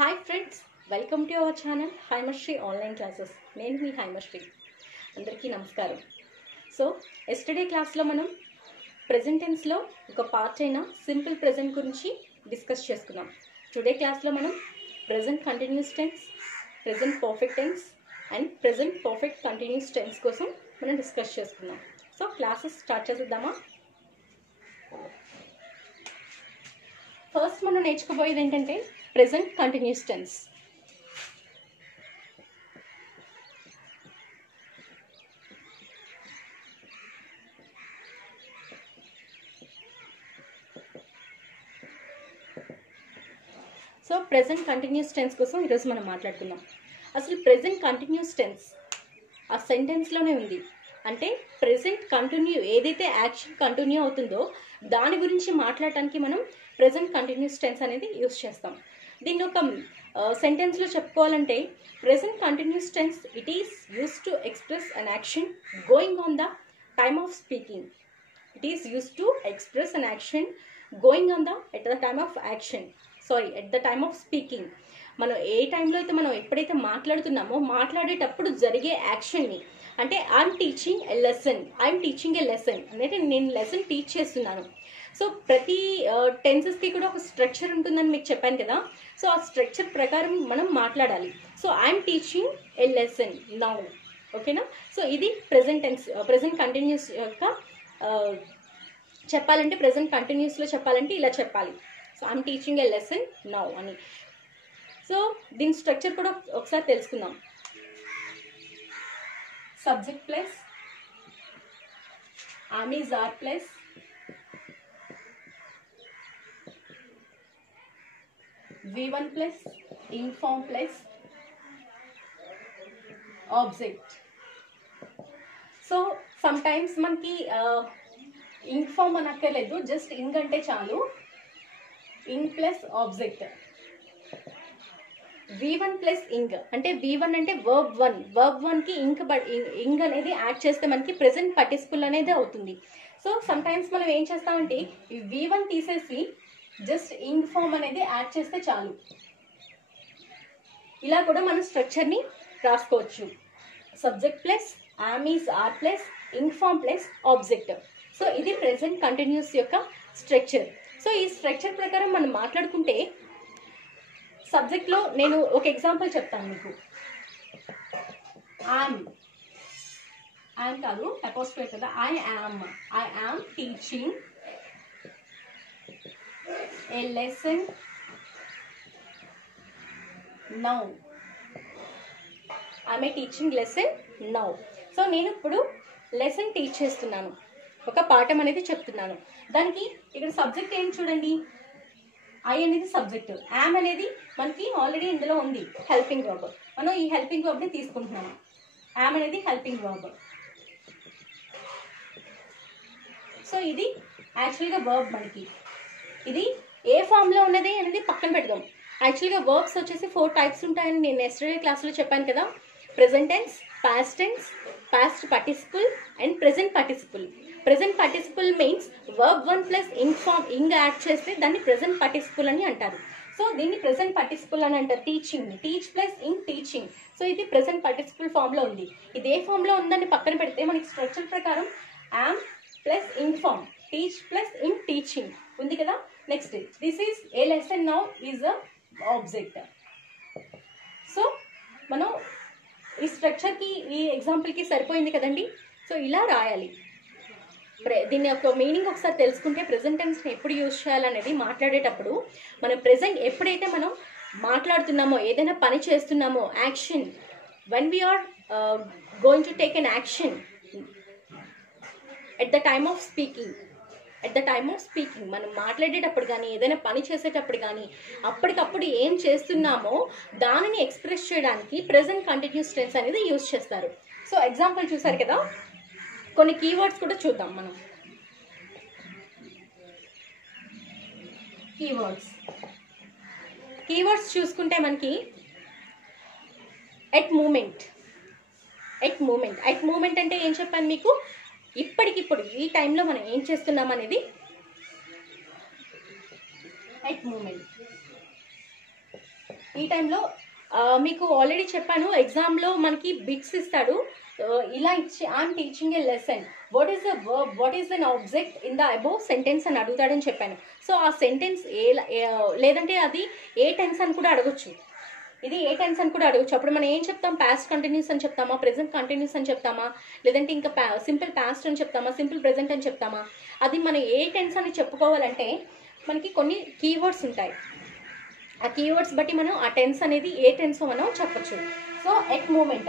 Hi friends, welcome to our channel Haimasri online classes. నేను మీ హైమశ్రీ. అందరికీ నమస్కారం. సో ఎస్టర్డే క్లాస్లో మనం ప్రెజెంట్ టెన్స్లో ఒక పార్ట్ అయిన సింపుల్ ప్రెజెంట్ గురించి డిస్కస్ చేసుకున్నాం. టుడే క్లాస్లో మనం present continuous tense, present perfect tense and present perfect continuous tense కోసం మనం డిస్కస్ చేసుకున్నాం. సో క్లాసెస్ స్టార్ట్ చేసేద్దామా? ఫస్ట్ మనం నేర్చుకోబోయేది ఏంటంటే present continuous tense. So present continuous tense కోసం ఈరోజు మనం మాట్లాడుకుందాం. అసలు ప్రెజెంట్ కంటిన్యూస్ టెన్స్ ఆ సెంటెన్స్లోనే ఉంది. అంటే ప్రెజెంట్ కంటిన్యూ, ఏదైతే యాక్షన్ కంటిన్యూ అవుతుందో దాని గురించి మాట్లాడటానికి మనం ప్రెజెంట్ కంటిన్యూస్ టెన్స్ అనేది యూస్ చేస్తాం. దీన్ని ఒక సెంటెన్స్లో చెప్పుకోవాలంటే present continuous tense it is use to express an action going on the time of speaking. It is use to express an action going on the at the time of action at the time of speaking. మనం ఏ టైంలో అయితే మనం ఎప్పుడైతే మాట్లాడుతున్నామో మాట్లాడేటప్పుడు జరిగే యాక్షన్ని, అంటే I'm teaching a lesson, I'm teaching a lesson అంటే నేను లెసన్ టీచ్ చేస్తున్నాను. సో ప్రతి టెన్సెస్కి కూడా ఒక స్ట్రక్చర్ ఉంటుందని మీకు చెప్పాను కదా. సో ఆ స్ట్రక్చర్ ప్రకారం మనం మాట్లాడాలి. So I'm teaching a lesson now, ఓకేనా? సో ఇది ప్రెజెంట్ టెన్స్, ప్రెజెంట్ కంటిన్యూస్ యొక్క చెప్పాలంటే ప్రెజెంట్ కంటిన్యూస్లో చెప్పాలంటే ఇలా చెప్పాలి. So I'm teaching a lesson now అని. సో దీని స్ట్రక్చర్ కూడా ఒకసారి తెలుసుకుందాం. Subject plus am is are plus V1 plus ing form plus object. So some times మనకి ఇంగ్ ఫామ్ అనక్కర్లేదు, జస్ట్ ఇంగ్ అంటే చాలు. ఇంగ్ plus object. V1 plus ing అంటే V1 అంటే వర్బ్ 1, వర్బ్ 1కి ఇంగ్ అనేది యాడ్ చేస్తే మనకి ప్రెజెంట్ పార్టిసిపుల్ అనేది అవుతుంది. సో సమ్ టైమ్స్ మనం ఏం చేస్తామంటే ఈ V1 తీసేసి జస్ట్ ఇంగ్ ఫామ్ అనేది యాడ్ చేస్తే చాలు. ఇలా కూడా మనం స్ట్రక్చర్ని రాసుకోవచ్చు. Subject plus am is are plus ing form plus object. So ఇది ప్రెజెంట్ కంటిన్యూస్ యొక్క స్ట్రక్చర్. సో ఈ స్ట్రక్చర్ ప్రకారం మనం మాట్లాడుకుంటే సబ్జెక్ట్లో నేను ఒక ఎగ్జాంపుల్ చెప్తాను మీకు. ఐఎమ్ కాదు, అపోస్ట్రేట్ కదా. I am teaching A lesson now. I'm a teaching lesson now. So నేను ఇప్పుడు లెసన్ టీచ్ చేస్తున్నాను, ఒక పాఠం అనేది చెప్తున్నాను. దానికి ఇక్కడ సబ్జెక్ట్ ఏంటి చూడండి. ఐ అనేది సబ్జెక్ట్, యామ్ అనేది మనకి ఆల్రెడీ ఇందులో ఉంది హెల్పింగ్ వర్బ్. మనం ఈ హెల్పింగ్ వర్బ్ని తీసుకుంటున్నాము. యామ్ అనేది హెల్పింగ్ వర్బ్. సో ఇది యాక్చువల్గా వర్బ్. మనకి ఇది ఏ ఫామ్లో ఉన్నది అనేది పక్కన పెడదాం. యాక్చువల్గా వర్బ్స్ వచ్చేసి 4 టైప్స్ ఉంటాయని నేను ఎస్టర్డే క్లాస్లో చెప్పాను కదా. Present tense, past tense, past participle and present participle. Present participle means verb 1 plus ing add చేస్తే దాన్ని ప్రెజెంట్ పార్టిసిపుల్ అని అంటారు. సో దీన్ని ప్రెజెంట్ పార్టిసిపుల్ అని అంటారు. Teaching, teach plus ing teaching. So ఇది ప్రెజెంట్ పార్టిసిపుల్ ఫామ్లో ఉంది. ఇది ఏ ఫామ్లో ఉందని పక్కన పెడితే మనకి స్ట్రక్చర్ ప్రకారం am plus ing form, teach plus ing teaching ఉంది కదా. Next this is a lesson now is a object. So మనం ఈ స్ట్రక్చర్కి, ఈ ఎగ్జాంపుల్కి సరిపోయింది కదండి. సో ఇలా రాయాలి. దీని యొక్క మీనింగ్ ఒకసారి తెలుసుకుంటే ప్రెజెంట్ టెన్స్ని ఎప్పుడు యూజ్ చేయాలనేది మాట్లాడేటప్పుడు మనం ప్రెజెంట్ ఎప్పుడైతే మనం మాట్లాడుతున్నామో, ఏదైనా పని చేస్తున్నామో, action, when we are going to take an action at the time of speaking. At the time of speaking మనం మాట్లాడేటప్పుడు కానీ ఏదైనా పని చేసేటప్పుడు కానీ అప్పటికప్పుడు ఏం చేస్తున్నామో దానిని ఎక్స్ప్రెస్ చేయడానికి ప్రెజెంట్ కంటిన్యూస్ టెన్స్ అనేది యూజ్ చేస్తారు. సో ఎగ్జాంపుల్ చూసారు కదా. కొన్ని కీవర్డ్స్ కూడా చూద్దాం మనం. కీవర్డ్స్ చూసుకుంటే మనకి ఎట్ మూమెంట్ అంటే ఏం చెప్పాను మీకు, ఇప్పటికిప్పుడు ఈ టైంలో మనం ఏం చేస్తున్నాం అనేది ఎట్ మూమెంట్. ఈ టైంలో మీకు ఆల్రెడీ చెప్పాను, ఎగ్జామ్లో మనకి బిట్స్ ఇస్తాడు, ఇలా ఇచ్చి I'm teaching A lesson, what is the verb, what is an object in the above sentence అని అడుగుతాడని చెప్పాను. సో ఆ సెంటెన్స్ లేదంటే అది ఏ టెన్స్ అని కూడా అడగొచ్చు, ఇది ఏ టెన్స్ అని కూడా అడగచ్చు. అప్పుడు మనం ఏం చెప్తాం, పాస్ట్ కంటిన్యూస్ అని చెప్తామా, ప్రెజెంట్ కంటిన్యూస్ అని చెప్తామా, లేదంటే ఇంకా సింపుల్ పాస్ట్ అని చెప్తామా, సింపుల్ ప్రెజెంట్ అని చెప్తామా. అది మనం ఏ టెన్స్ అని చెప్పుకోవాలంటే మనకి కొన్ని కీవర్డ్స్ ఉంటాయి, ఆ కీవర్డ్స్ బట్టి మనం ఆ టెన్స్ అనేది ఏ టెన్స్ మనం చెప్పచ్చు. సో ఎట్ మూమెంట్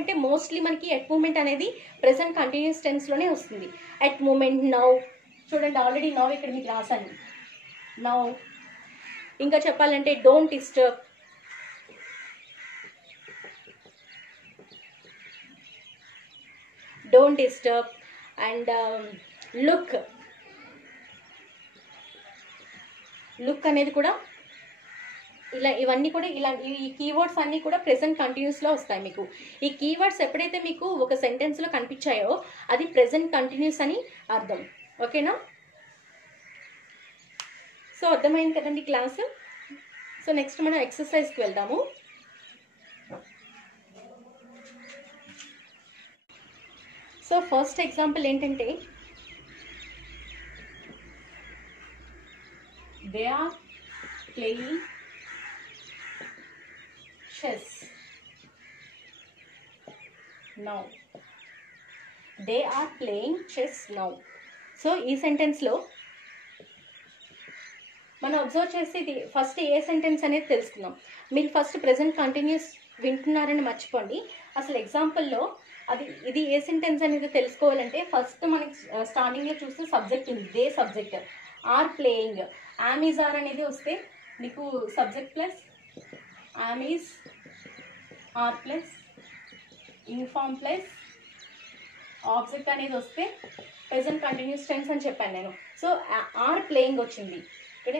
అంటే మోస్ట్లీ మనకి ఎట్ మూమెంట్ అనేది ప్రెజెంట్ కంటిన్యూస్ టెన్స్లోనే వస్తుంది. ఎట్ మూమెంట్, నౌ, చూడండి ఆల్రెడీ నౌ ఇక్కడ మీకు రాశాను, నౌ. ఇంకా చెప్పాలంటే don't disturb, don't disturb, and look అనేది కూడా ఇలా, ఇవన్నీ కూడా ఇలా ఈ కీవర్డ్స్ అన్నీ కూడా ప్రెజెంట్ కంటిన్యూస్లో వస్తాయి. మీకు ఈ కీవర్డ్స్ ఎప్పుడైతే మీకు ఒక సెంటెన్స్లో కనిపించాయో అది ప్రెజెంట్ కంటిన్యూస్ అని అర్థం. ఓకేనా? సో అర్థమైంది కదండి క్లాస్. సో నెక్స్ట్ మనం ఎక్సర్సైజ్కి వెళ్దాము. సో ఫస్ట్ ఎగ్జాంపుల్ ఏంటంటే, they are playing chess now. They are playing chess now. So ఈ సెంటెన్స్లో మనం అబ్జర్వ్ చేసి ఇది ఫస్ట్ ఏ సెంటెన్స్ అనేది తెలుసుకుందాం. మీరు ఫస్ట్ ప్రెజెంట్ కంటిన్యూస్ వింటున్నారని మర్చిపోండి. అసలు ఎగ్జాంపుల్లో ఇది ఏ సెంటెన్స్ అనేది తెలుసుకోవాలంటే ఫస్ట్ మనకి స్టార్టింగ్లో చూస్తే సబ్జెక్ట్ ఉంది, they subject, are playing, am is are అనేది వస్తే నీకు subject plus am is are plus inform plus object అనేది వస్తే ప్రెజెంట్ కంటిన్యూస్ టెన్స్ అని చెప్పాను నేను. సో ఆర్ ప్లేయింగ్ వచ్చింది ఇక్కడ,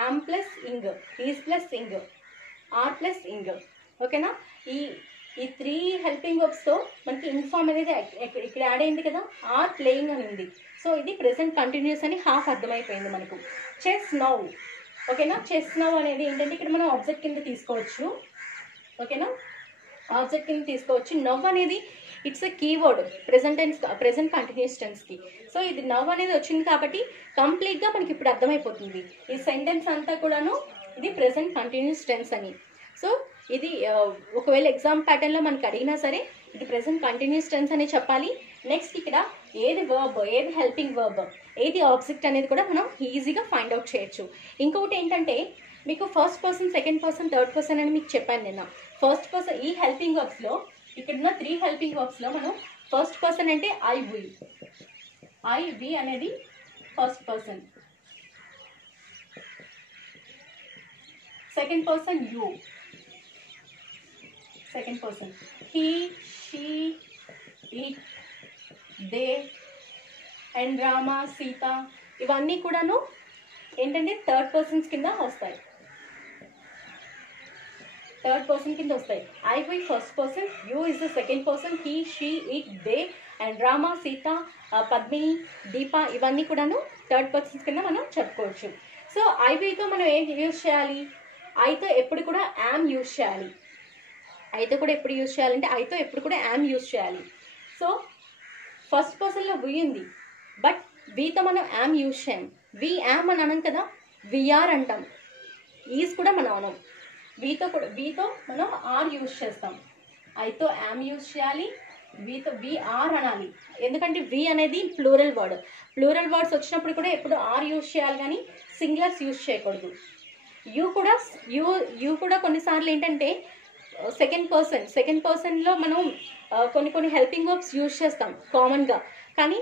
am plus ing, is plus ing, are plus ing. ఓకేనా? ఈ 3 హెల్పింగ్ వర్బ్స్తో మనకి ఇన్ఫార్మ్ అనేది ఇక్కడ యాడ్ అయింది కదా, ఆర్ ప్లేయింగ్ అని ఉంది. సో ఇది ప్రెజెంట్ కంటిన్యూస్ అని హాఫ్ అర్థమైపోయింది మనకు. Chess now. ఓకేనా? చెస్ నౌ అనేది ఏంటంటే ఇక్కడ మనం ఆబ్జెక్ట్ కింద తీసుకోవచ్చు. ఓకేనా? ఆబ్జెక్ట్ కింద తీసుకోవచ్చు. నవ్ అనేది it's a keyword present continuous టెన్స్కి. సో ఇది నవ్ అనేది వచ్చింది కాబట్టి కంప్లీట్గా మనకి ఇప్పుడు అర్థమైపోతుంది ఈ సెంటెన్స్ అంతా కూడాను ఇది ప్రెజెంట్ కంటిన్యూస్ టెన్స్ అని. సో ఇది ఒకవేళ ఎగ్జామ్ ప్యాటర్న్లో మనకి అడిగినా సరే ఇది ప్రెజెంట్ కంటిన్యూస్ టెన్స్ అనే చెప్పాలి. నెక్స్ట్ ఇక్కడ ఏది వర్బ్, ఏది హెల్పింగ్ వర్బ్, ఏది ఆబ్జెక్ట్ అనేది కూడా మనం ఈజీగా ఫైండ్ అవుట్ చేయొచ్చు. ఇంకొకటి ఏంటంటే మీకు first person, second person, third person అని మీకు చెప్పాను నిన్న. ఫస్ట్ పర్సన్ ఈ హెల్పింగ్ వర్బ్స్లో ఇక్కడున్న 3 హెల్పింగ్ వర్బ్స్లో మనం ఫస్ట్ పర్సన్ అంటే ఐ వి అనేది first person, second person you, second person he, she, it, they, and Rama, Sita, ఇవన్నీ కూడాను ఏంటంటే థర్డ్ పర్సన్స్ కింద వస్తాయి. థర్డ్ పర్సన్ కింద వస్తాయి. I we first person, you is the second person, he, she, it, they, and Rama, Sita, Padmini, Deepa, ఇవన్నీ కూడాను థర్డ్ పర్సన్స్ కింద మనం చెప్పుకోవచ్చు. సో ఐవితో మనం ఏం యూజ్ చేయాలి, ఐతో ఎప్పుడు కూడా యామ్ యూజ్ చేయాలి. ఐతో కూడా ఎప్పుడు యూజ్ చేయాలంటే ఐతో ఎప్పుడు కూడా యామ్ యూజ్ చేయాలి. సో ఫస్ట్ పర్సన్లో వి ఉంది, బట్ వీతో మనం యామ్ యూజ్ చేయం. వి యామ్ అని అనం కదా, విఆర్ అంటాం. ఈజ్ కూడా మనం అనం. వీతో మనం ఆర్ యూజ్ చేస్తాం. ఐతో యామ్ యూజ్ చేయాలి, వీతో వి ఆర్ అనాలి. ఎందుకంటే వి అనేది ప్లూరల్ వర్డ్. ప్లూరల్ వర్డ్స్ వచ్చినప్పుడు కూడా ఎప్పుడు ఆర్ యూజ్ చేయాలి కానీ సింగులర్స్ యూజ్ చేయకూడదు. యూ కూడా కొన్నిసార్లు ఏంటంటే సెకండ్ పర్సన్లో మనం కొన్ని హెల్పింగ్ వర్బ్స్ యూజ్ చేస్తాం కామన్గా, కానీ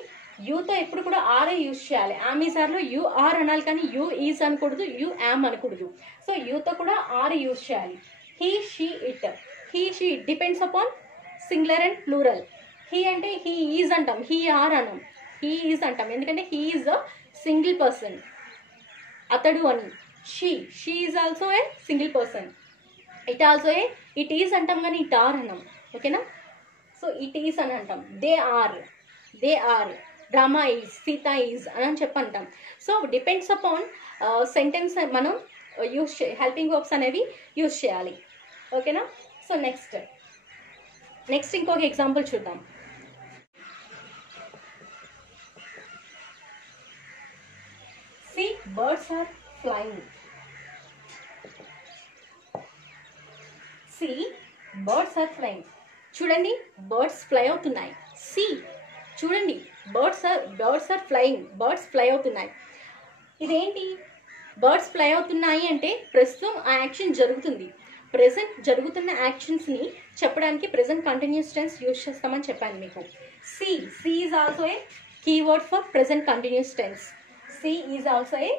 యూతో ఎప్పుడు కూడా ఆర్ఏ యూజ్ చేయాలి. యామ్ ఈజ్ ఆర్లో యూ ఆర్ అనాలి కానీ యూ ఈజ్ అనకూడదు, యూ యామ్ అనకూడదు. సో యూతో కూడా ఆర్ యూజ్ చేయాలి. He, she, it. He, she depends upon singular and plural. He అంటే హీ ఈజ్ అంటాం, హీ ఆర్ అనం, హీ ఈజ్ అంటాం ఎందుకంటే he is a single person, అతడు అని. She is also a single person. It also it is అంటాం కానీ it or అన్నాం. ఓకేనా? సో ఇట్ ఈజ్ అని అంటాం. They are, Rama is, Sita is అని చెప్పి అంటాం. సో డిపెండ్స్ అపాన్ సెంటెన్స్ మనం హెల్పింగ్ వర్బ్స్ అనేవి యూజ్ చేయాలి. ఓకేనా? సో నెక్స్ట్ ఇంకొక ఎగ్జాంపుల్ చూద్దాం. See, birds are flying. See, birds are flying. చూడండి, బర్డ్స్ ఫ్లై అవుతున్నాయి. See, చూడండి, birds are flying. Birds fly అవుతున్నాయి. ఇదేంటి? బర్డ్స్ ఫ్లై అవుతున్నాయి అంటే ప్రస్తుతం ఆ యాక్షన్ జరుగుతుంది. ప్రెజెంట్ జరుగుతున్న యాక్షన్స్ని చెప్పడానికి ప్రెజెంట్ కంటిన్యూస్ టెన్స్ యూజ్ చేస్తామని చెప్పాను మీకు. See is also a keyword for present continuous tense. See is also a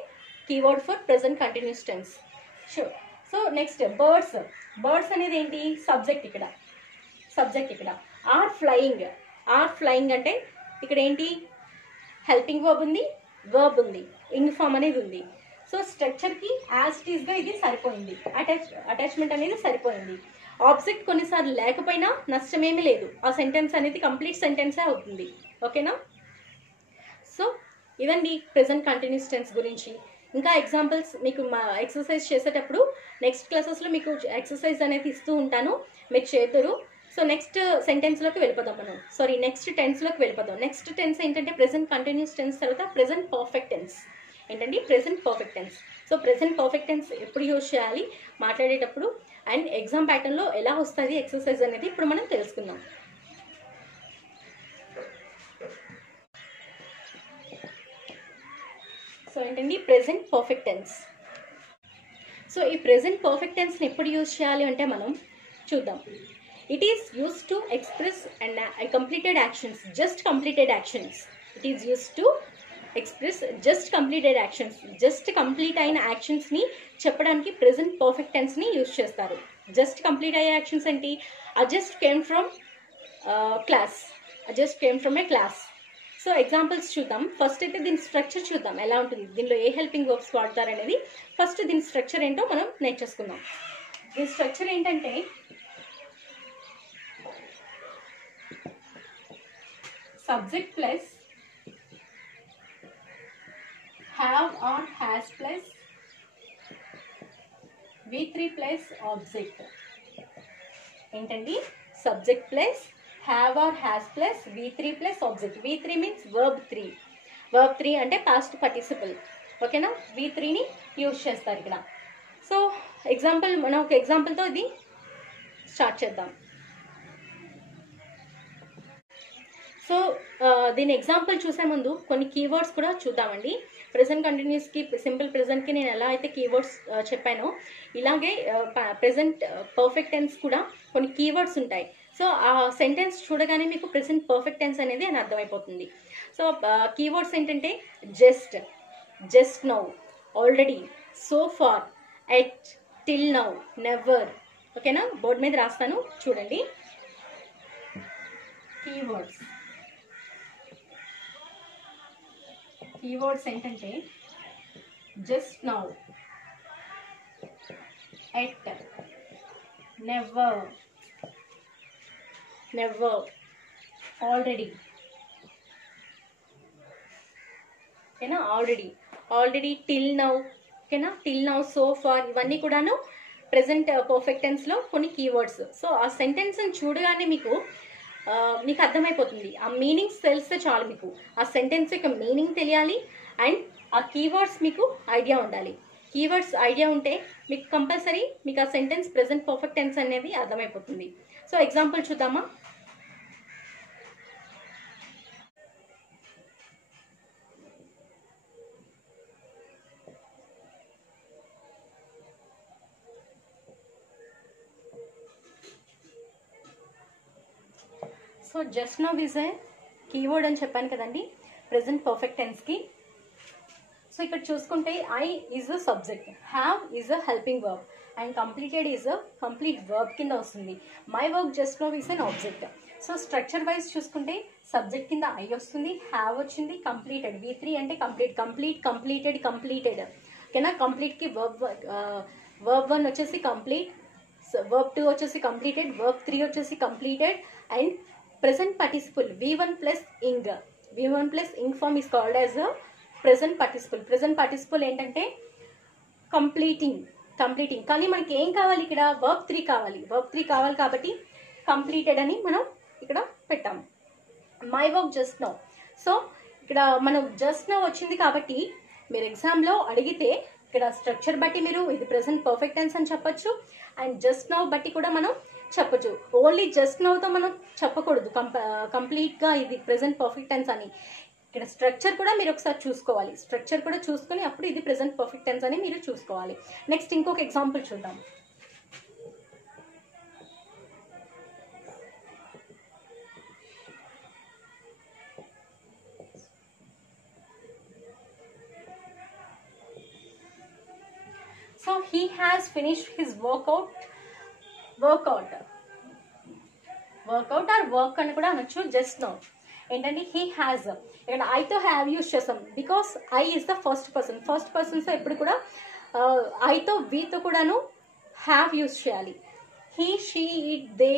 keyword for present continuous tense. Sure. So next birds అనేది ఏంటి? సబ్జెక్ట్ ఇక్కడ. ఆర్ ఫ్లయింగ్ అంటే ఇక్కడ ఏంటి? హెల్పింగ్ వర్బ్ ఉంది, వర్బ్ ఉంది, ఇంగ్ ఫామ్ అనేది ఉంది. సో స్ట్రక్చర్కి యాజ్ ఇట్ ఈస్గా ఇది సరిపోయింది. అటాచ్మెంట్ అనేది సరిపోయింది. ఆబ్జెక్ట్ కొన్నిసార్లు లేకపోయినా నష్టమేమీ లేదు. ఆ సెంటెన్స్ అనేది కంప్లీట్ సెంటెన్సే అవుతుంది. ఓకేనా? సో ఇదండి ప్రెజెంట్ కంటిన్యూస్ టెన్స్ గురించి. ఇంకా ఎగ్జాంపుల్స్ మీకు మా ఎక్సర్సైజ్ చేసేటప్పుడు నెక్స్ట్ క్లాసెస్లో మీకు ఎక్సర్సైజ్ అనేది ఇస్తూ ఉంటాను, మీరు చేద్దరు. సో నెక్స్ట్ సెంటెన్స్లోకి వెళ్ళిపోదాం మనం. నెక్స్ట్ టెన్స్లోకి వెళ్ళిపోదాం. నెక్స్ట్ టెన్స్ ఏంటంటే ప్రెజెంట్ కంటిన్యూస్ టెన్స్ తర్వాత ప్రెజెంట్ పర్ఫెక్ట్ టెన్స్. ఏంటండి? Present perfect tense. So present perfect tense ఎప్పుడు యూజ్ చేయాలి మాట్లాడేటప్పుడు, అండ్ ఎగ్జామ్ ప్యాటర్న్లో ఎలా వస్తుంది ఎక్సర్సైజ్ అనేది ఇప్పుడు మనం తెలుసుకుందాం. సో ఏంటండి? Present perfect tense. సో ఈ ప్రెజెంట్ పర్ఫెక్ట్ టెన్స్ని ఎప్పుడు యూజ్ చేయాలి అంటే మనం చూద్దాం. It is used to express and completed actions, just completed actions. It is used to express just completed actions. Just complete అయిన యాక్షన్స్ని చెప్పడానికి ప్రెజెంట్ పర్ఫెక్ట్ టెన్స్ని యూజ్ చేస్తారు. జస్ట్ కంప్లీట్ అయ్యే యాక్షన్స్ ఏంటి? I just came from a class. So examples చూద్దాం. First అయితే దీని స్ట్రక్చర్ చూద్దాం ఎలా ఉంటుంది, దీనిలో ఏ హెల్పింగ్ వర్బ్స్ వాడతారు అనేది. ఫస్ట్ దీని స్ట్రక్చర్ ఏంటో మనం నేర్చేసుకుందాం. దీని స్ట్రక్చర్ ఏంటంటే subject plus have or has plus V3 plus object. ఏంటండి? Subject plus have or has plus V3 plus object. V3 means verb 3. verb 3 అంటే past participle. ఓకేనా? V3ని యూజ్ చేస్తారు ఇక్కడ. సో ఎగ్జాంపుల్, మనం ఒక ఎగ్జాంపుల్తో ఇది స్టార్ట్ చేద్దాం. సో దీని ఎగ్జాంపుల్ చూసే ముందు కొన్ని కీవర్డ్స్ కూడా చూద్దామండి. ప్రెజెంట్ కంటిన్యూస్కి, సింపుల్ ప్రెజెంట్కి నేను ఎలా అయితే కీవర్డ్స్ చెప్పానో ఇలాగే ప్రెజెంట్ పర్ఫెక్ట్ టెన్స్ కూడా కొన్ని కీవర్డ్స్ ఉంటాయి. సో ఆ సెంటెన్స్ చూడగానే మీకు ప్రెజెంట్ పర్ఫెక్ట్ టెన్స్ అనేది అని అర్థమైపోతుంది. సో కీవర్డ్స్ ఏంటంటే just now, already, so far, yet, till now, never. ఓకేనా? బోర్డు మీద రాస్తాను చూడండి. కీవర్డ్స్ ఏంటంటే just now, yet, never, already. ఓకేనా? Already, till now. ఓకేనా? టిల్ నౌ, సో ఫార్, ఇవన్నీ కూడాను ప్రెజెంట్ పర్ఫెక్ట్ టెన్స్లో కొన్ని కీవర్డ్స్. సో ఆ సెంటెన్స్ని చూడగానే మీకు అర్థమైపోతుంది. ఆ మీనింగ్స్ తెలిస్తే చాలు. మీకు ఆ సెంటెన్స్ యొక్క మీనింగ్ తెలియాలి అండ్ ఆ కీవర్డ్స్ మీకు ఐడియా ఉండాలి. కీవర్డ్స్ ఐడియా ఉంటే మీకు కంపల్సరీ మీకు ఆ సెంటెన్స్ ప్రెజెంట్ పర్ఫెక్ట్ టెన్స్ అనేది అర్థమైపోతుంది. సో ఎగ్జాంపుల్ చూద్దామా? So just now is a keyword అని చెప్పాను కదండి ప్రెజెంట్ పర్ఫెక్ట్ టెన్స్కి. సో ఇక్కడ చూసుకుంటే I is a subject, have is a helping verb and completed is a complete verb కింద వస్తుంది. My work just now is an object. So structure wise చూసుకుంటే subject కింద I వస్తుంది, హ్యావ్ వచ్చింది, completed V3 అంటే completed. ఓకేనా? కంప్లీట్కి verb 1 వచ్చేసి complete, verb 2 వచ్చేసి కంప్లీటెడ్, వర్బ్ 3 వచ్చేసి completed and present participle V1 plus ing form is called as a present participle. Present participle ఏంటంటే కంప్లీటింగ్ కానీ మనకి ఏం కావాలి ఇక్కడ వర్బ్ 3 కావాలి కాబట్టి కంప్లీటెడ్ అని మనం ఇక్కడ పెట్టాము. My work just now. So ఇక్కడ మనం జస్ట్ నౌ వచ్చింది కాబట్టి మీరు ఎగ్జామ్లో అడిగితే ఇక్కడ స్ట్రక్చర్ బట్టి మీరు ఇది ప్రెసెంట్ పర్ఫెక్ట్ టెన్స్ అని చెప్పొచ్చు అండ్ జస్ట్ నౌ బట్టి కూడా మనం చెప్పొచ్చు. ఓన్లీ జస్ట్ నౌతో మనం చెప్పకూడదు కంప్లీట్గా ఇది ప్రెసెంట్ పర్ఫెక్ట్ టెన్స్ అని. ఇక్కడ స్ట్రక్చర్ కూడా మీరు ఒకసారి చూసుకోవాలి. స్ట్రక్చర్ కూడా చూసుకొని అప్పుడు ఇది ప్రెసెంట్ పర్ఫెక్ట్ టెన్స్ అని మీరు చూసుకోవాలి. నెక్స్ట్ ఇంకొక ఎగ్జాంపుల్ చూద్దాం. So he has finished his workout or work అని కూడా అనొచ్చు. జస్ట్ నౌ ఏంటంటే హీ హ్యాజ్, ఇక్కడ ఐతో హ్యావ్ యూజ్ చేస్తాం because I is the first persons ఎప్పుడు కూడా ఐతో వీతో కూడాను హ్యావ్ యూజ్ చేయాలి. He, she, it, they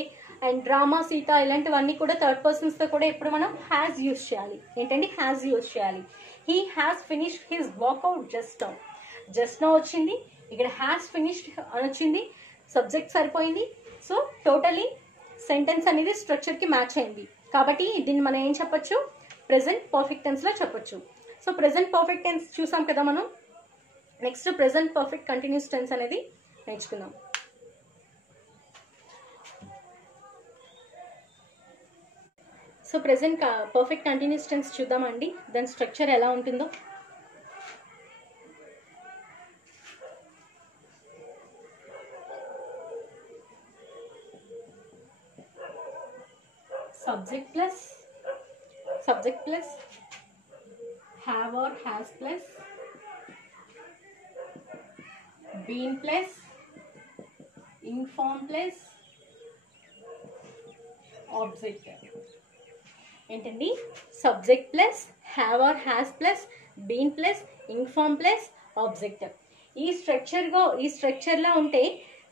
and drama, Sita ఇలాంటివన్నీ కూడా థర్డ్ పర్సన్స్తో కూడా ఎప్పుడు మనం హ్యాజ్ యూజ్ చేయాలి. ఏంటంటే హ్యాజ్ యూజ్ చేయాలి. He has finished his workout just now వచ్చింది, ఇక్కడ హ్యాస్ ఫినిష్డ్ అని వచ్చింది, సబ్జెక్ట్ సరిపోయింది. సో టోటలీ సెంటెన్స్ అనేది స్ట్రక్చర్కి మ్యాచ్ అయింది కాబట్టి దీన్ని మనం ఏం చెప్పొచ్చు, ప్రెసెంట్ పర్ఫెక్ట్ టెన్స్లో చెప్పొచ్చు. సో ప్రెసెంట్ పర్ఫెక్ట్ టెన్స్ చూసాం కదా మనం. Next present perfect continuous tense అనేది నేర్చుకుందాం. So present perfect continuous tense చూద్దామండి. దాని స్ట్రక్చర్ ఎలా ఉంటుందో. subject plus have or has plus been plus inform plus object. ఏంటండి subject plus have or has plus been plus inform plus object. ఈ స్ట్రక్చర్లా ఉంటే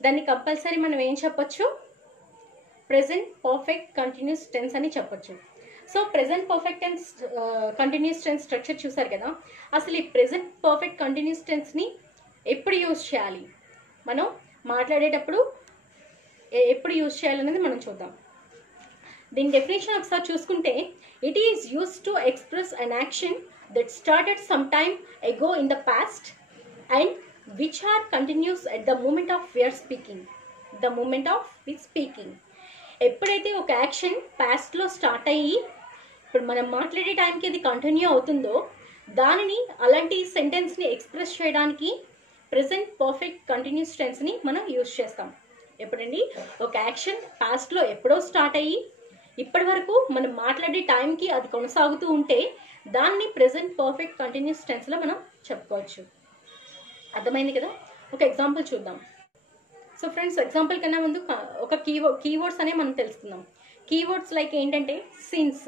దాన్ని కంపల్సరీ మనం ఏం చెప్పొచ్చు, ప్రెసెంట్ పర్ఫెక్ట్ కంటిన్యూస్ టెన్స్ అని చెప్పొచ్చు. So present perfect tense continuous tense structure చూసారు కదా. అసలు ఈ ప్రెసెంట్ పర్ఫెక్ట్ కంటిన్యూస్ టెన్స్ని ఎప్పుడు యూజ్ చేయాలి, మనం మాట్లాడేటప్పుడు ఎప్పుడు యూజ్ చేయాలనేది మనం చూద్దాం. దీని డెఫినేషన్ ఒకసారి చూసుకుంటే, it is use to express an action that started some time ago in the past and which are continues at the moment of we are speaking. ఎప్పుడైతే ఒక యాక్షన్ పాస్ట్లో స్టార్ట్ అయ్యి ఇప్పుడు మనం మాట్లాడే టైంకి అది కంటిన్యూ అవుతుందో దానిని, అలాంటి సెంటెన్స్ని ఎక్స్ప్రెస్ చేయడానికి ప్రెసెంట్ పర్ఫెక్ట్ కంటిన్యూస్ టెన్స్ని మనం యూజ్ చేస్తాం. ఎప్పుడండి, ఒక యాక్షన్ పాస్ట్లో ఎప్పుడో స్టార్ట్ అయ్యి ఇప్పటి వరకు మనం మాట్లాడే టైంకి అది కొనసాగుతూ ఉంటే దాన్ని ప్రెసెంట్ పర్ఫెక్ట్ కంటిన్యూస్ టెన్స్లో మనం చెప్పుకోవచ్చు. అర్థమైంది కదా. ఒక ఎగ్జాంపుల్ చూద్దాం. సో ఫ్రెండ్స్, ఎగ్జాంపుల్ కన్నా ముందు ఒక కీవర్డ్స్ అనే మనం తెలుసుకుందాం. కీవర్డ్స్ లైక్ ఏంటంటే since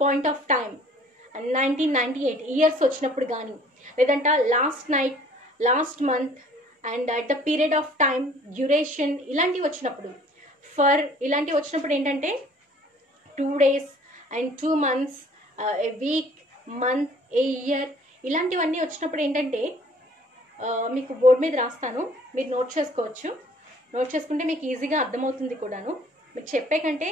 point of time, 1998 years వచ్చినప్పుడు కానీ, లేదంటే last night, last month and at the period of time, duration ఇలాంటివి వచ్చినప్పుడు, ఫర్ ఇలాంటివి వచ్చినప్పుడు ఏంటంటే 2 days and 2 months, A week, month, A year ఇలాంటివన్నీ వచ్చినప్పుడు ఏంటంటే మీకు బోర్డు మీద రాస్తాను, మీరు నోట్ చేసుకోవచ్చు. నోట్ చేసుకుంటే మీకు ఈజీగా అర్థమవుతుంది కూడాను. మీకు చెప్పే కంటే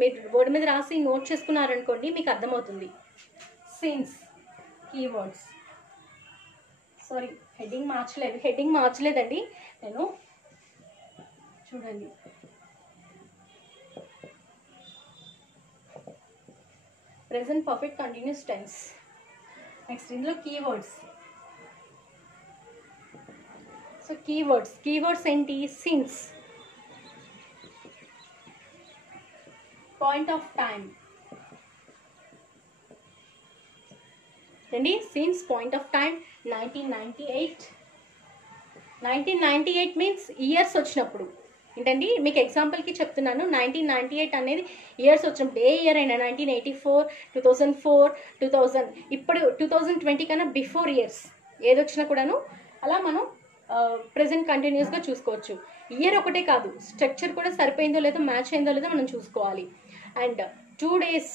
మీరు బోర్డు మీద రాసి నోట్ చేసుకున్నారనుకోండి మీకు అర్థమవుతుంది. సిన్స్ కీవర్డ్స్, సారీ హెడ్డింగ్ మార్చలేదండి నేను, చూడండి. Present perfect continuous tense. Next ఇందులో కీవర్డ్స్. సో కీవర్డ్స్ ఏంటి, సిన్స్, పాయింట్ ఆఫ్ టైం అండి. Since, point of time, 1998 means years వచ్చినప్పుడు ఏంటండి. మీకు ఎగ్జాంపుల్కి చెప్తున్నాను, 1998 అనేది ఇయర్స్ వచ్చినప్పుడు ఏ ఇయర్ అయినా 1984, 2004, 2000, ఇప్పుడు 2020 కన్నా బిఫోర్ ఇయర్స్ ఏదొచ్చినా కూడాను అలా మనం ప్రెసెంట్ కంటిన్యూస్గా చూసుకోవచ్చు. ఇయర్ ఒకటే కాదు, స్ట్రక్చర్ కూడా సరిపోయిందో లేదో, మ్యాచ్ అయిందో లేదో మనం చూసుకోవాలి. అండ్ 2 days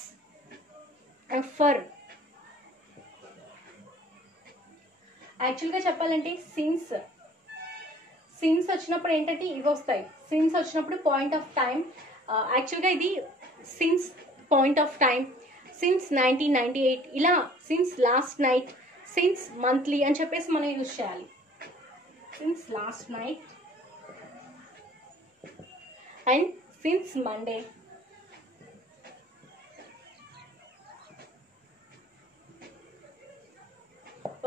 యాక్చువల్గా చెప్పాలంటే సిన్స్ వచ్చినప్పుడు ఏంటంటే ఇవి వస్తాయి. సిన్స్ వచ్చినప్పుడు పాయింట్ ఆఫ్ టైం, యాక్చువల్గా ఇది since point of time, since 1998 ఇలా since last night, since monthly అని చెప్పేసి మనం యూజ్ చేయాలి. Since last night and since Monday.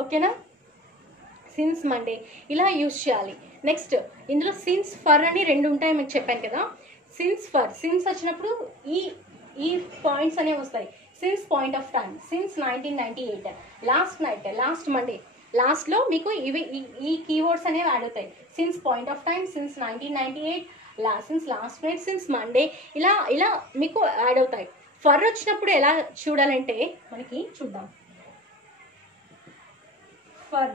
ఓకేనా, సిన్స్ మండే ఇలా యూజ్ చేయాలి. నెక్స్ట్ ఇందులో సిన్స్ ఫర్ అని రెండు ఉంటాయి మీకు చెప్పాను కదా. సిన్స్ ఫర్, సిన్స్ వచ్చినప్పుడు ఈ ఈ పాయింట్స్ అనేవి వస్తాయి. Since point of time, since 1998, last night, last Monday, లాస్ట్లో మీకు ఇవి ఈ కీవర్డ్స్ అనేవి యాడ్ అవుతాయి. Since point of time, since 1998, since last night, since Monday, ఇలా ఇలా మీకు యాడ్ అవుతాయి. ఫర్ వచ్చినప్పుడు ఎలా చూడాలంటే మనకి చూద్దాం. ఫర్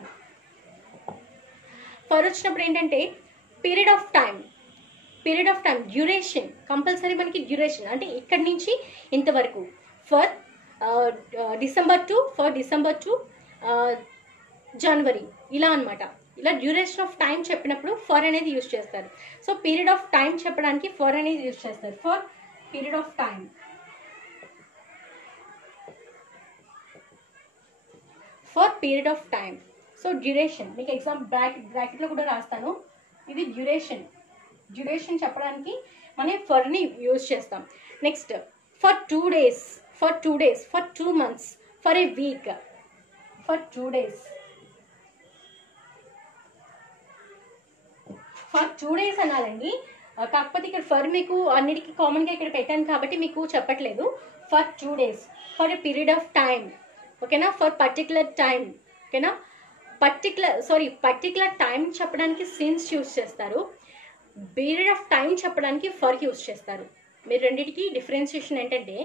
వచ్చినప్పుడు ఏంటంటే period of time, duration, compulsory మనకి డ్యూరేషన్ అంటే ఇక్కడి నుంచి ఇంతవరకు. ఫర్ డిసెంబర్ టు జనవరి ఇలా అనమాట. ఇలా డ్యూరేషన్ ఆఫ్ టైం చెప్పినప్పుడు ఫర్ అనేది యూజ్ చేస్తారు. సో పీరియడ్ ఆఫ్ టైం చెప్పడానికి ఫర్ అనేది యూజ్ చేస్తారు. For period of time, for period of time. So duration మీకు ఎగ్జామ్ బ్రాకెట్లో కూడా రాస్తాను. ఇది డ్యూరేషన్ చెప్పడానికి మనం ఫర్ని యూజ్ చేస్తాం. Next for 2 days, for 2 months, for a week, for 2 days, for 2 days అనాలండి. కాకపోతే ఇక్కడ ఫర్ మీకు అన్నిటికీ కామన్గా ఇక్కడ పెట్టాను కాబట్టి మీకు చెప్పట్లేదు. For 2 days, for a period of time. ఓకేనా, ఫర్ పర్టికులర్ టైం. ఓకేనా, పర్టికులర్ టైం చెప్పడానికి సిన్స్ యూజ్ చేస్తారు. పీరియడ్ ఆఫ్ టైం చెప్పడానికి ఫర్ యూజ్ చేస్తారు. మీరు రెండింటికి డిఫరెన్షియేషన్ ఏంటంటే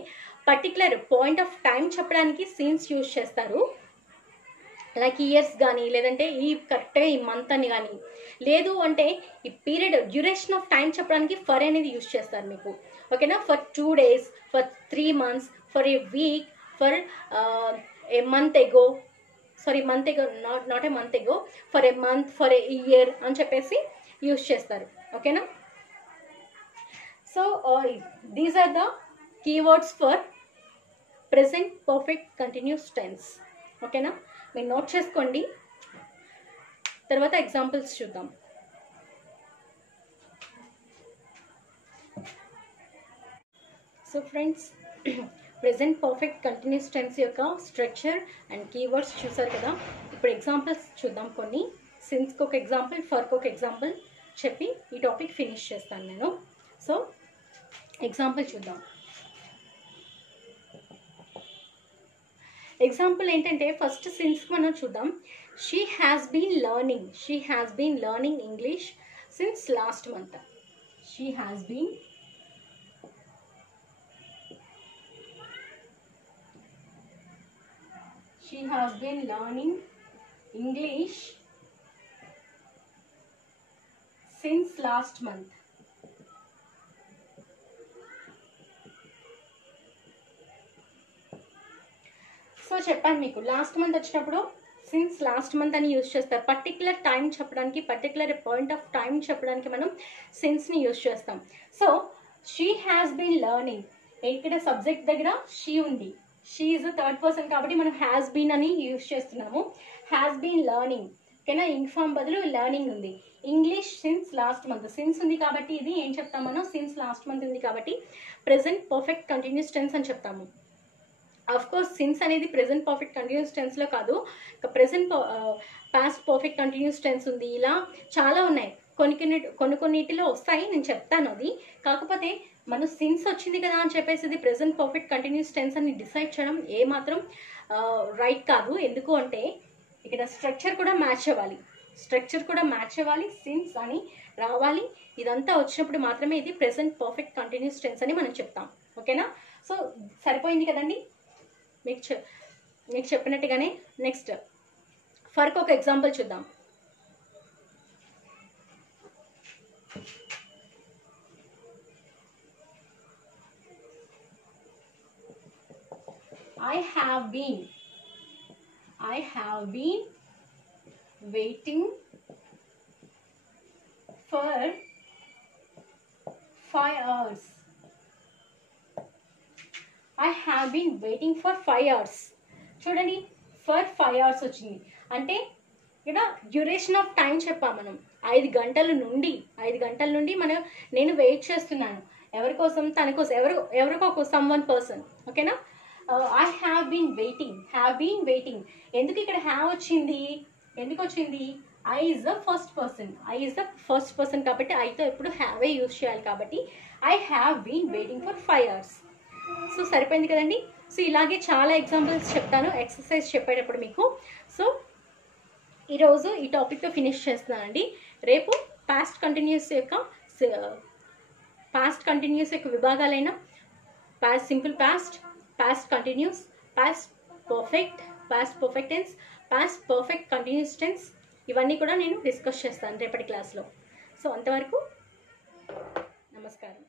పర్టికులర్ పాయింట్ ఆఫ్ టైం చెప్పడానికి సిన్స్ యూజ్ చేస్తారు, లైక్ ఇయర్స్ కానీ, లేదంటే ఈ కరెక్ట్గా ఈ మంత్ అని కానీ, లేదు అంటే ఈ పీరియడ్ డ్యూరేషన్ ఆఫ్ టైం చెప్పడానికి ఫర్ అనేది యూజ్ చేస్తారు మీకు. ఓకేనా, for 2 days, for 3 months, for a week, for a month ago, not a month ago, for a month, for a year అని చెప్పేసి యూజ్ చేస్తారు. ఓకేనా, so these are the keywords for present perfect continuous tense. ఓకేనా, మీరు note చేసుకోండి. తర్వాత examples చూద్దాం. So friends, present perfect continuous tense యొక్క స్ట్రక్చర్ అండ్ కీవర్డ్స్ చూసారు కదా. ఇప్పుడు ఎగ్జాంపుల్స్ చూద్దాం కొన్ని. సిన్స్కి ఒక ఎగ్జాంపుల్, ఫర్కి ఒక ఎగ్జాంపుల్ చెప్పి ఈ టాపిక్ ఫినిష్ చేస్తాను నేను. సో ఎగ్జాంపుల్ చూద్దాం. ఎగ్జాంపుల్ ఏంటంటే ఫస్ట్ సిన్స్కి మనం చూద్దాం. She has been learning English since last month. షీ హ్యాస్ బీన్ learning English since last month. So చెప్పాను మీకు, లాస్ట్ మంత్ వచ్చినప్పుడు సిన్స్ లాస్ట్ మంత్ అని యూజ్ చేస్తారు. పర్టికులర్ టైం చెప్పడానికి, పర్టికులర్ పాయింట్ ఆఫ్ టైం చెప్పడానికి మనం సిన్స్ని యూజ్ చేస్తాం. So she has been learning, ఇక్కడ సబ్జెక్ట్ దగ్గర షీ ఉంది, షీ ఈజ్ థర్డ్ పర్సన్ కాబట్టి మనం హ్యాస్ బీన్ అని యూజ్ చేస్తున్నాము. Has been learning. ఓకేనా, ఇన్ఫార్మ్ బదులు లర్నింగ్ ఉంది. English since last month, since ఉంది కాబట్టి ఇది ఏం చెప్తాం మనం, సిన్స్ లాస్ట్ మంత్ ఉంది కాబట్టి ప్రెసెంట్ పర్ఫెక్ట్ కంటిన్యూస్ టెన్స్ అని చెప్తాము. అఫ్ కోర్స్ సిన్స్ అనేది ప్రెసెంట్ పర్ఫెక్ట్ కంటిన్యూస్ టెన్స్లో కాదు, present past perfect continuous tense ఉంది, ఇలా చాలా ఉన్నాయి. కొన్నిటిలో వస్తాయి, నేను చెప్తాను అది. కాకపోతే మనం సిన్స్ వచ్చింది కదా అని చెప్పేసి ఇది ప్రెసెంట్ పర్ఫెక్ట్ కంటిన్యూస్ టెన్స్ అని డిసైడ్ చేయడం ఏమాత్రం రైట్ కాదు. ఎందుకు అంటే ఇక్కడ స్ట్రక్చర్ కూడా మ్యాచ్ అవ్వాలి, సిన్స్ అని రావాలి. ఇదంతా వచ్చినప్పుడు మాత్రమే ఇది ప్రెసెంట్ పర్ఫెక్ట్ కంటిన్యూస్ టెన్స్ అని మనం చెప్తాం. ఓకేనా, సో సరిపోయింది కదండి మీకు చెప్పినట్టుగానే. నెక్స్ట్ ఫర్కి ఒక ఎగ్జాంపుల్ చూద్దాం. I have been waiting for 5 hours. I have been waiting for 5 hours. చూడండి, ఫర్ 5 hours వచ్చింది అంటే ఇక్కడ డ్యూరేషన్ ఆఫ్ టైం చెప్పాం మనం. 5 గంటల నుండి నేను వెయిట్ చేస్తున్నాను. ఎవరి కోసం? తన కోసం. ఎవరికో సమ్ వన్ పర్సన్. ఓకేనా? I have been waiting. ఎందుకు ఇక్కడ హ్యావ్ వచ్చింది? ఎందుకు వచ్చింది? I is the first person కాబట్టి ఐతో ఎప్పుడు హ్యావే యూజ్ చేయాలి. కాబట్టి I have been waiting for 5 hours. So సరిపోయింది కదండి. సో ఇలాగే చాలా ఎగ్జాంపుల్స్ చెప్తాను ఎక్సర్సైజ్ చెప్పేటప్పుడు మీకు. సో ఈరోజు ఈ టాపిక్తో ఫినిష్ చేస్తున్నానండి. రేపు పాస్ట్ కంటిన్యూస్ యొక్క విభాగాలైన simple past, past continuous, past perfect tense, past perfect continuous tense, ఇవన్నీ కూడా నేను డిస్కస్ చేస్తాను రేపటి క్లాస్లో. సో అంతవరకు నమస్కారం.